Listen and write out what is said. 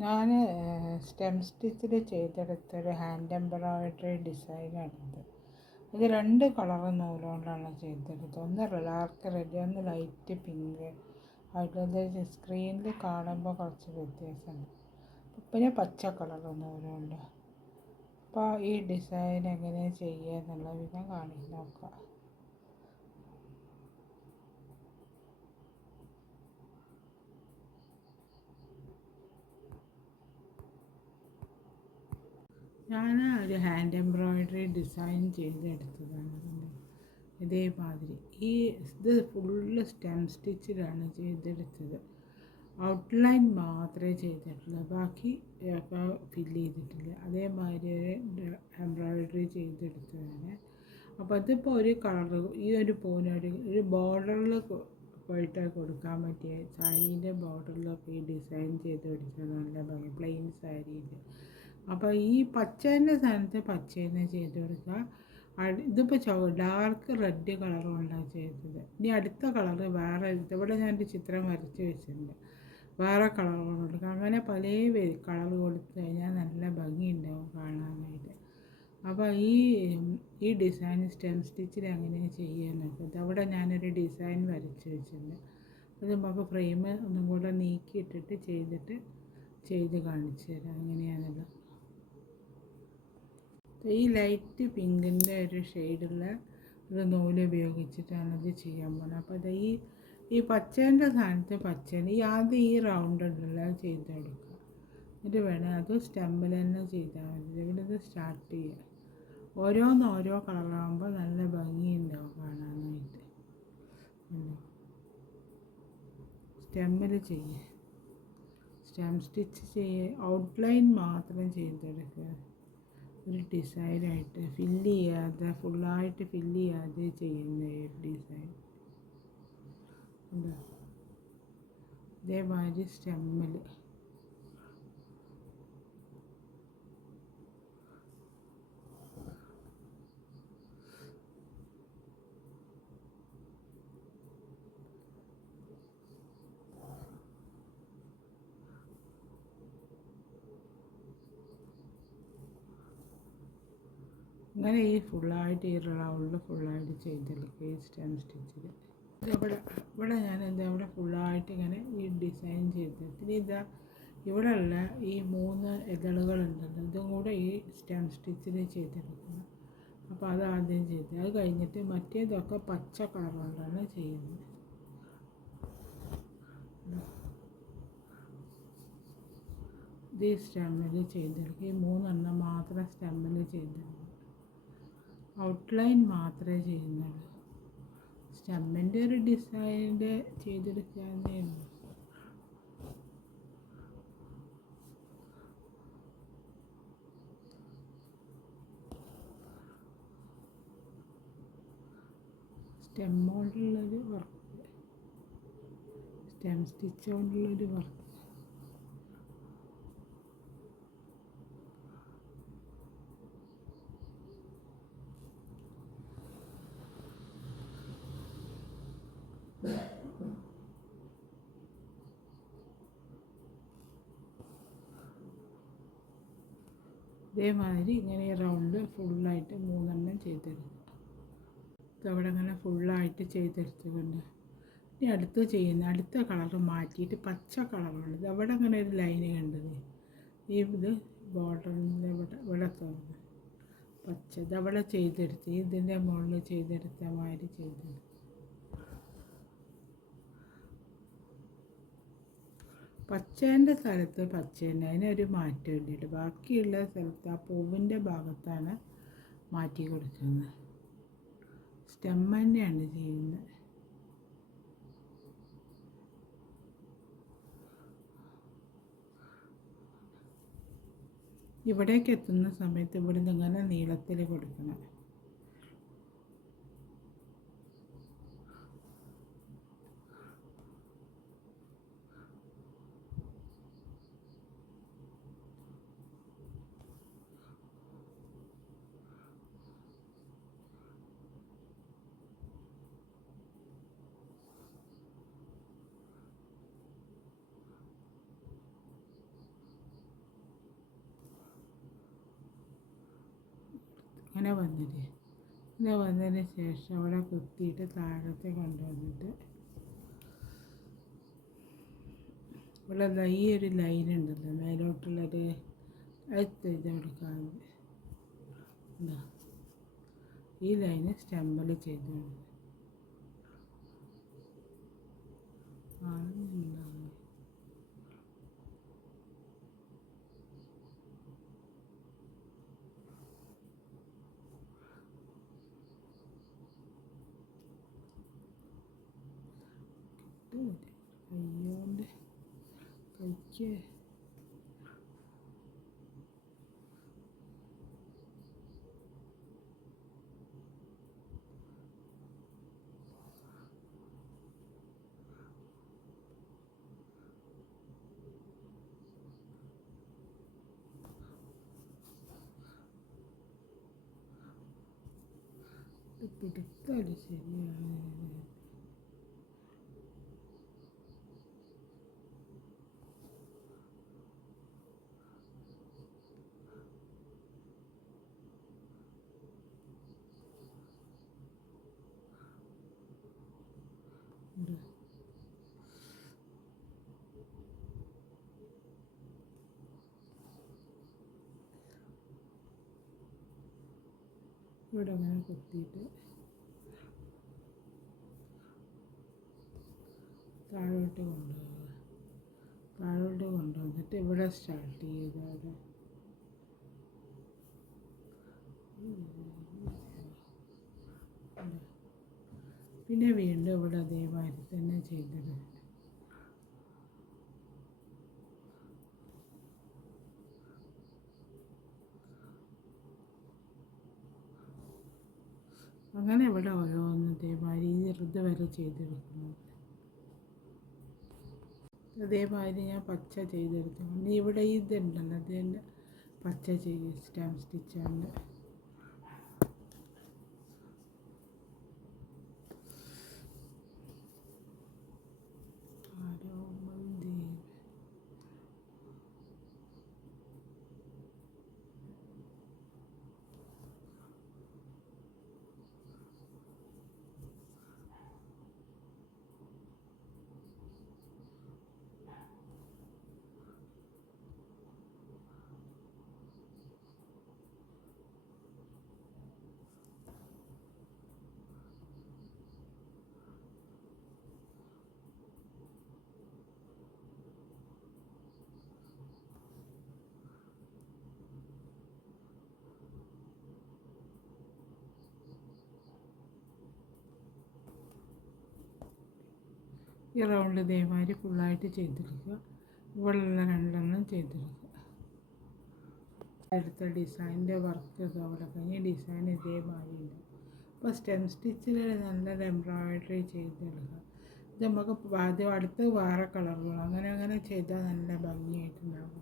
ഞാൻ stem സ്റ്റിച്ചിൽ ചെയ്തെടുത്തൊരു hand embroidery ഡിസൈനാണിത്. ഇത് 2 colour നൂലുകൊണ്ടാണ് ചെയ്തെടുത്തത്. ഒന്ന് ഡാർക്ക് റെഡ്, ഒന്ന് ലൈറ്റ് പിങ്ക് ആയിട്ടുള്ളത്. സ്ക്രീനിൽ കാണുമ്പോൾ കുറച്ച് വ്യത്യാസമുണ്ട്. പിന്നെ പച്ച കളർ നൂലുണ്ട്. അപ്പോൾ ഈ ഡിസൈൻ എങ്ങനെയാണ് ചെയ്യുക എന്നുള്ള വിധം നോക്കാം. ഞാൻ ഒരു ഹാൻഡ് എംബ്രോയ്ഡറി ഡിസൈൻ ചെയ്തെടുത്തതാണ്. ഇതേമാതിരി ഇത് ഫുള്ള് സ്റ്റെം സ്റ്റിച്ചിലാണ് ചെയ്തെടുത്തത്. ഔട്ട്ലൈൻ മാത്രമേ ചെയ്തിട്ടുള്ളൂ, ബാക്കി ഫില്ല് ചെയ്തിട്ടില്ല. അതേമാതിരി ഒരു എംബ്രോയ്ഡറി ചെയ്തെടുത്തതാണ്. അപ്പോൾ അതിപ്പോൾ ഒരു കളർ ഈ ഒരു ഒരു ബോർഡറിൽ പോയിട്ട് കൊടുക്കാൻ പറ്റിയ സാരീൻ്റെ ബോർഡറിലൊക്കെ ഈ ഡിസൈൻ ചെയ്ത് കൊടുത്തത് നല്ല ഭംഗി, പ്ലെയിൻ സാരിയിൽ. അപ്പോൾ ഈ പച്ചേൻ്റെ സ്ഥാനത്ത് പച്ചേന്ന് ചെയ്ത് കൊടുക്കുക. ഇതിപ്പോൾ ഡാർക്ക് റെഡ് കളർ കൊണ്ടാണ് ചെയ്തത്. ഇനി അടുത്ത കളറ് വേറെ, ഇവിടെ ഞാനൊരു ചിത്രം വരച്ച് വെച്ചിട്ടുണ്ട്, വേറെ കളർ കൊടുക്കുക. അങ്ങനെ പല കളർ കൊടുത്തു കഴിഞ്ഞാൽ നല്ല ഭംഗിയുണ്ടാവും കാണാനായിട്ട്. അപ്പോൾ ഈ ഡിസൈൻ സ്റ്റെം സ്റ്റിച്ചിൽ എങ്ങനെയാണ് ചെയ്യുക നോക്കുന്നത്. അവിടെ ഞാനൊരു ഡിസൈൻ വരച്ച് വെച്ചിട്ടുണ്ട്. അത് നമുക്ക് ഫ്രെയിം ഒന്നും കൂടെ നീക്കിയിട്ടിട്ട് ചെയ്ത് കാണിച്ചു തരാം എങ്ങനെയാണല്ലോ. ഈ ലൈറ്റ് പിങ്കിൻ്റെ ഒരു ഷെയ്ഡുള്ള ഒരു നൂല് ഉപയോഗിച്ചിട്ടാണ് ഇത് ചെയ്യാൻ പോകുന്നത്. അപ്പോൾ അത് ഈ പച്ചേൻ്റെ സ്ഥാനത്ത് പച്ചേൻ്റെ ആദ്യം ഈ റൗണ്ട് ഉണ്ടല്ലോ അത് ചെയ്തെടുക്കുക. എന്നിട്ട് വേണം അത് സ്റ്റെമ്മിൽ തന്നെ ചെയ്താൽ മതി. ഇവിടെ ഇത് സ്റ്റാർട്ട് ചെയ്യുക. ഓരോ കളറാകുമ്പോൾ നല്ല ഭംഗിയുണ്ടാവും കാണാനായിട്ട്. സ്റ്റെമ്മിൽ ചെയ്യുക, സ്റ്റെം സ്റ്റിച്ച് ചെയ്യുക, ഔട്ട്ലൈൻ മാത്രം ചെയ്തെടുക്കുക. ഒരു ഡിസൈനായിട്ട് ഫുള്ളായിട്ട് ഫില്ല് ചെയ്യാതെ ചെയ്യുന്ന ഒരു ഡിസൈൻ. ഇതേമാതിരി സ്റ്റെമ്മിൽ അങ്ങനെ ഫുള്ളായിട്ട് ഈ റൗണ്ടിൽ ഫുള്ളായിട്ട് ചെയ്തെടുക്കുക ഈ സ്റ്റെം സ്റ്റിച്ചിൽ. ഇവിടെ ഞാൻ ഇവിടെ ഫുള്ളായിട്ട് ഇങ്ങനെ ഈ ഡിസൈൻ ചെയ്തെടുത്ത് ഇവിടെ ഉള്ള ഈ 3 ഇതളുകളുണ്ടല്ലോ, ഇതും കൂടെ ഈ സ്റ്റെം സ്റ്റിച്ചിൽ ചെയ്തെടുക്കണം. അപ്പോൾ അത് ആദ്യം ചെയ്ത് അത് കഴിഞ്ഞിട്ട് മറ്റേതൊക്കെ പച്ച കളർ കൊണ്ടാണ് ചെയ്യുന്നത്. ഇത് സ്റ്റെമ്മിൽ ചെയ്തെടുക്കുക. ഈ 3 എണ്ണം മാത്രം സ്റ്റെമ്മിൽ ചെയ്തെടുക്കുക. ഔട്ട്ലൈൻ മാത്രമേ ചെയ്യുന്നുള്ളൂ. സ്റ്റെമ്മിൻ്റെ ഒരു ഡിസൈൻ്റെ ചെയ്തെടുക്കാന്നേ ഉള്ളൂ. സ്റ്റെം കൊണ്ടുള്ളൊരു വർക്ക്, സ്റ്റെം സ്റ്റിച്ച് കൊണ്ടുള്ളൊരു വർക്ക്. ഇതേമാതിരി ഇങ്ങനെ റൗണ്ട് ഫുള്ളായിട്ട് 3 എണ്ണം ചെയ്തെടുക്കുക. ഇതവിടെ ഇങ്ങനെ ഫുള്ളായിട്ട് ചെയ്തെടുത്തുകൊണ്ട് ഇനി അടുത്ത കളർ മാറ്റിയിട്ട് പച്ച കളറുണ്ട്. ഇതവിടെ അങ്ങനെ ഒരു ലൈന് കണ്ടത്, ഇത് ബോർഡറിൻ്റെ ഇവിടെ തുറന്ന് പച്ച ഇതവിടെ ചെയ്തെടുത്ത് ഇതിൻ്റെ മുകളിൽ ചെയ്തെടുത്ത മാതിരി ചെയ്തെടുത്ത്. പച്ചേൻ്റെ സ്ഥലത്ത് പച്ചേൻ്റെ അതിനൊരു മാറ്റം ഇല്ല. ബാക്കിയുള്ള സ്ഥലത്ത് ആ പൂവിൻ്റെ ഭാഗത്താണ് മാറ്റി കൊടുക്കുന്നത്. സ്റ്റെം തന്നെയാണ് ചെയ്യുന്നത്. ഇവിടേക്ക് എത്തുന്ന സമയത്ത് ഇവിടുന്ന് ഇങ്ങനെ നീളത്തിൽ കൊടുക്കണം. അങ്ങനെ വന്നിട്ട് ഇങ്ങനെ വന്നതിന് ശേഷം അവിടെ കുത്തിയിട്ട് താഴത്തെ കൊണ്ടുവന്നിട്ട് ഇവിടെ ഈ ഒരു ലൈൻ ഉണ്ടല്ലോ മേലോട്ടുള്ളൊരു അത് ചെയ്ത് കൊടുക്കാൻ ഈ ലൈന് സ്റ്റെമ്പിൽ ചെയ്ത് കൊടുക്കും. കയ്യോണ്ട് കഴിക്ക് പിടുത്തടി ശരിയാണ്. ഇവിടെ അങ്ങനെ കുത്തിയിട്ട് താഴോട്ട് കൊണ്ടുവന്നിട്ട് ഇവിടെ സ്റ്റാർട്ട് ചെയ്താൽ പിന്നെ വീണ്ടും ഇവിടെ അതേമാതിരി തന്നെ ചെയ്തത്. അങ്ങനെ ഇവിടെ ഓരോന്ന് ഇതേമാതിരി ഇത് വരെ ചെയ്തെടുക്കുന്നത്. അതേമാതിരി ഞാൻ പച്ച ചെയ്തെടുത്തു. ഇനി ഇവിടെ ഇതുണ്ടല്ലോ അത് തന്നെ പച്ച ചെയ്ത് സ്റ്റാമ്പ് സ്റ്റിച്ചാണ്. ഈ റൗണ്ട് ഇതേമാതിരി ഫുള്ളായിട്ട് ചെയ്തെടുക്കുക. ഇവിടെയുള്ള രണ്ടെണ്ണം ചെയ്തെടുക്കുക. അടുത്ത ഡിസൈനിൻ്റെ വർക്ക് അവിടെ കഴിഞ്ഞ് ഡിസൈൻ ഇതേമാതിരി ഉണ്ട്. അപ്പോൾ സ്റ്റെം സ്റ്റിച്ചിൽ നല്ലൊരു എംബ്രോയിഡറി ചെയ്തെടുക്കുക. ഇത് നമുക്ക് ആദ്യം അടുത്ത് വേറെ കളറുകൾ അങ്ങനെ ചെയ്താൽ നല്ല ഭംഗിയായിട്ടുണ്ടാകും.